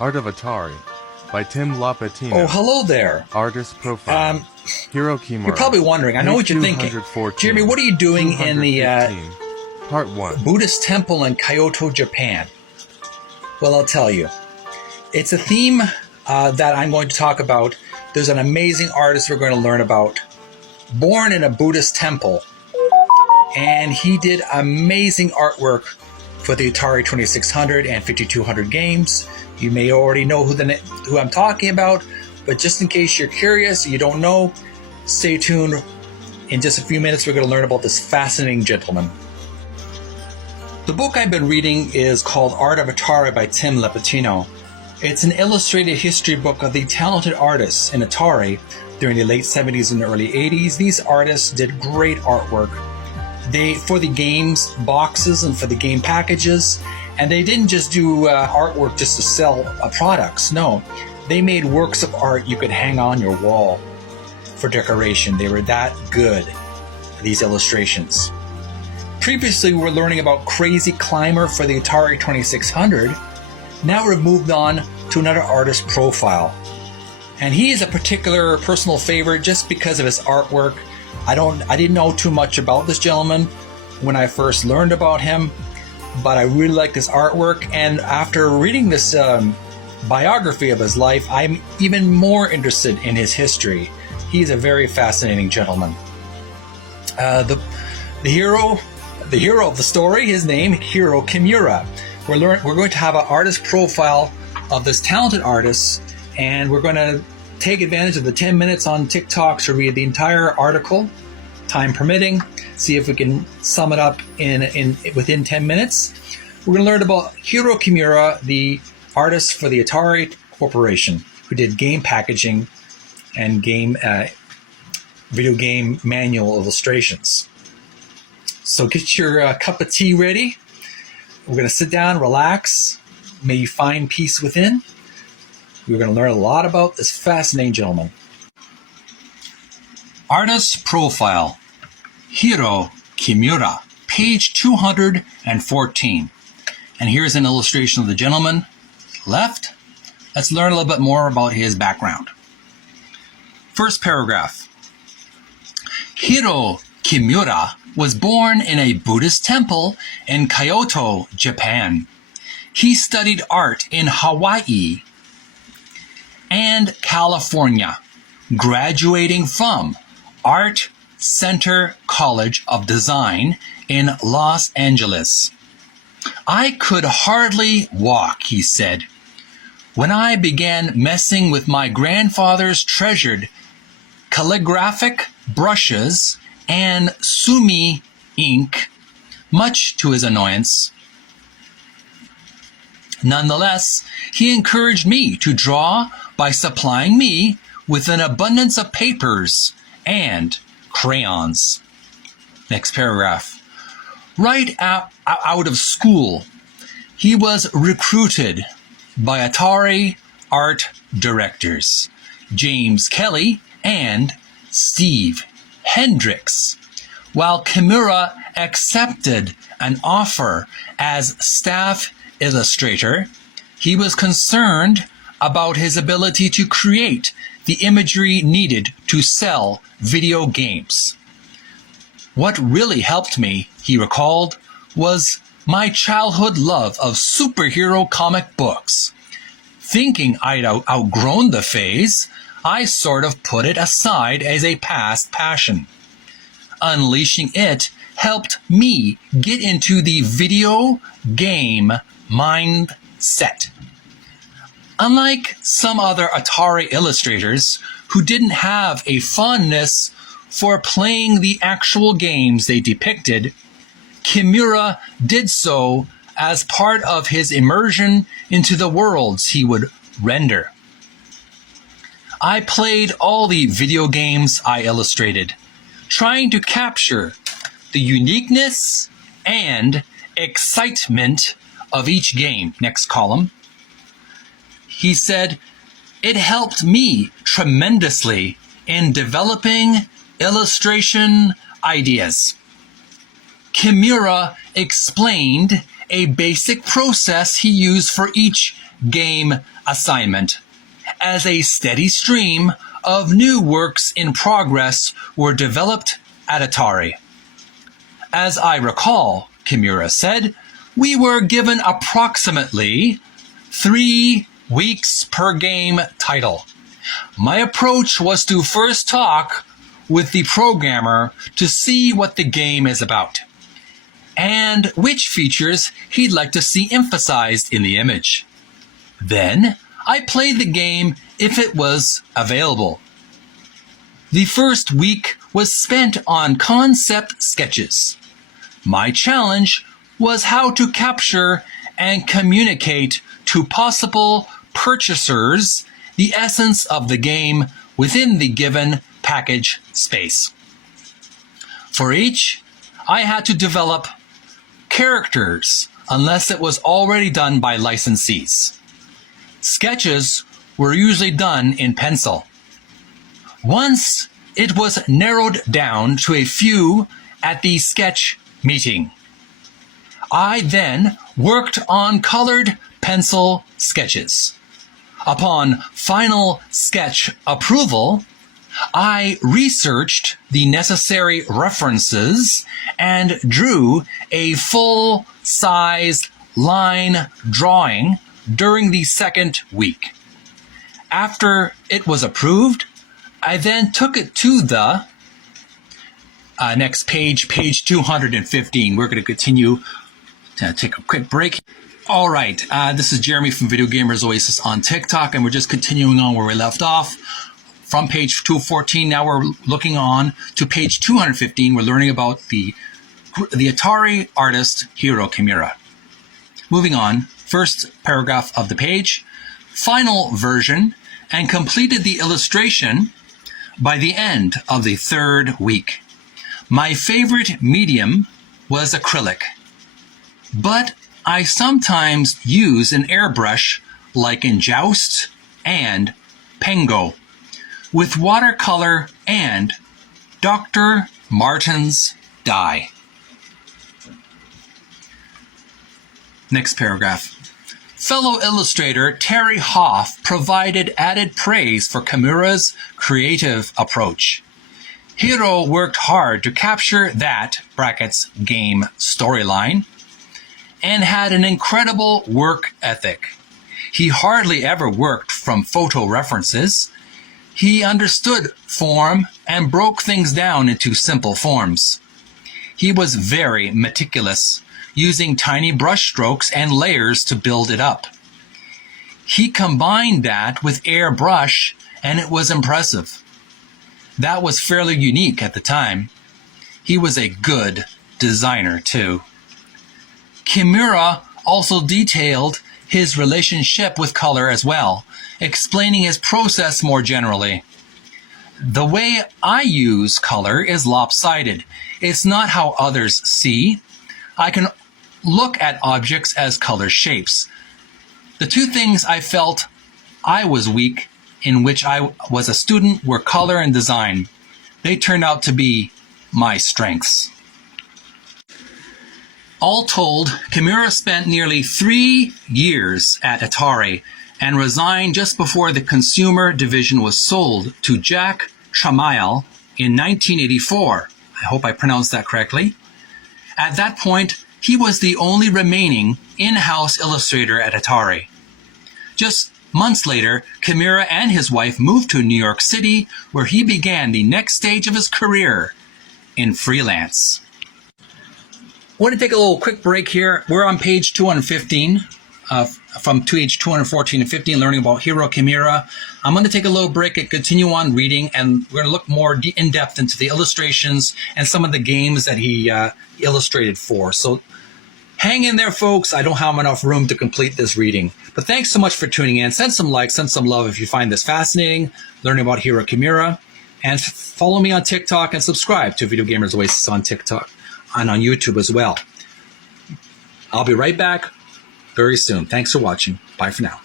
Art of Atari by Tim Lapetino. Oh, hello there. Artist profile. HIRO KIMURA. You're probably wondering, I know what you're thinking. Jeremy, what are you doing in the Part 1. Buddhist temple in Kyoto, Japan? Well, I'll tell you. It's a theme that I'm going to talk about. There's an amazing artist we're going to learn about. Born in a Buddhist temple. And he did amazing artwork for the Atari 2600 and 5200 games. You may already know who I'm talking about, but just in case you're curious, you don't know, stay tuned. In just a few minutes, we're going to learn about this fascinating gentleman. The book I've been reading is called Art of Atari by Tim Lapetino. It's an illustrated history book of the talented artists in Atari during the late 70s and early 80s. These artists did great artwork. For the games boxes and for the game packages, and they didn't just do artwork just to sell products. No, they made works of art you could hang on your wall for decoration. They were that good, these illustrations. Previously, we were learning about Crazy Climber for the Atari 2600. Now we've moved on to another artist profile. And he is a particular personal favorite just because of his artwork. I didn't know too much about this gentleman when I first learned about him, but I really like this artwork. And after reading this biography of his life, I'm even more interested in his history. He's a very fascinating gentleman. The hero of the story, his name, HIRO KIMURA. We're going to have an artist profile of this talented artist, and we're going to take advantage of the 10 minutes on TikTok to read the entire article, time permitting, see if we can sum it up within 10 minutes. We're going to learn about HIRO KIMURA, the artist for the Atari Corporation, who did game packaging and video game manual illustrations. So get your cup of tea ready. We're going to sit down, relax. May you find peace within. We're going to learn a lot about this fascinating gentleman. Artist profile. HIRO KIMURA, page 214. And here's an illustration of the gentleman. Left. Let's learn a little bit more about his background. First paragraph. HIRO KIMURA was born in a Buddhist temple in Kyoto, Japan. He studied art in Hawaii and California, graduating from Art Center College of Design in Los Angeles. I could hardly walk, he said, when I began messing with my grandfather's treasured calligraphic brushes and sumi ink, much to his annoyance. Nonetheless, he encouraged me to draw by supplying me with an abundance of papers and crayons. Next paragraph. Right out of school, he was recruited by Atari art directors James Kelly and Steve Hendricks. While Kimura accepted an offer as staff illustrator, he was concerned about his ability to create the imagery needed to sell video games. What really helped me, he recalled, was my childhood love of superhero comic books. Thinking I'd outgrown the phase, I sort of put it aside as a past passion. Unleashing it helped me get into the video game mindset. Unlike some other Atari illustrators who didn't have a fondness for playing the actual games they depicted, Kimura did so as part of his immersion into the worlds he would render. I played all the video games I illustrated, trying to capture the uniqueness and excitement of each game. Next column. He said, it helped me tremendously in developing illustration ideas. Kimura explained a basic process he used for each game assignment, as a steady stream of new works in progress were developed at Atari. As I recall, Kimura said, we were given approximately 3 weeks per game title. My approach was to first talk with the programmer to see what the game is about, and which features he'd like to see emphasized in the image. Then, I played the game if it was available. The first week was spent on concept sketches. My challenge was how to capture and communicate to possible purchasers the essence of the game within the given package space. For each, I had to develop characters unless it was already done by licensees. Sketches were usually done in pencil. Once it was narrowed down to a few at the sketch meeting, I then worked on colored pencil sketches. Upon final sketch approval, I researched the necessary references and drew a full-size line drawing during the second week. After it was approved, I then took it to the next page, page 215. We're going to continue to take a quick break. All right, this is Jeremy from Video Gamers Oasis on TikTok, and we're just continuing on where we left off. From page 214, now we're looking on to page 215. We're learning about the Atari artist HIRO KIMURA. Moving on, first paragraph of the page, final version, and completed the illustration by the end of the third week. My favorite medium was acrylic, but I sometimes use an airbrush like in Joust and Pengo, with watercolor and Dr. Martin's dye. Next paragraph. Fellow illustrator Terry Hoff provided added praise for Kimura's creative approach. Hiro worked hard to capture that brackets game storyline and had an incredible work ethic. He hardly ever worked from photo references. He understood form and broke things down into simple forms. He was very meticulous, using tiny brush strokes and layers to build it up. He combined that with airbrush, and it was impressive. That was fairly unique at the time. He was a good designer, too. Kimura also detailed his relationship with color as well, explaining his process more generally. The way I use color is lopsided. It's not how others see. I can look at objects as color shapes. The two things I felt I was weak in which I was a student were color and design. They turned out to be my strengths. All told, Kimura spent nearly 3 years at Atari and resigned just before the consumer division was sold to Jack Tramiel in 1984. I hope I pronounced that correctly. At that point, he was the only remaining in-house illustrator at Atari. Just months later, Kimura and his wife moved to New York City, where he began the next stage of his career in freelance. I want to take a little quick break here. We're on page 215, from page 214 and 15, learning about HIRO KIMURA. I'm going to take a little break and continue on reading, and we're going to look more in depth into the illustrations and some of the games that he illustrated for. So hang in there, folks. I don't have enough room to complete this reading. But thanks so much for tuning in. Send some likes, send some love if you find this fascinating, learning about HIRO KIMURA. And follow me on TikTok and subscribe to Video Gamers Oasis on TikTok and on YouTube as well. I'll be right back very soon. Thanks for watching. Bye for now.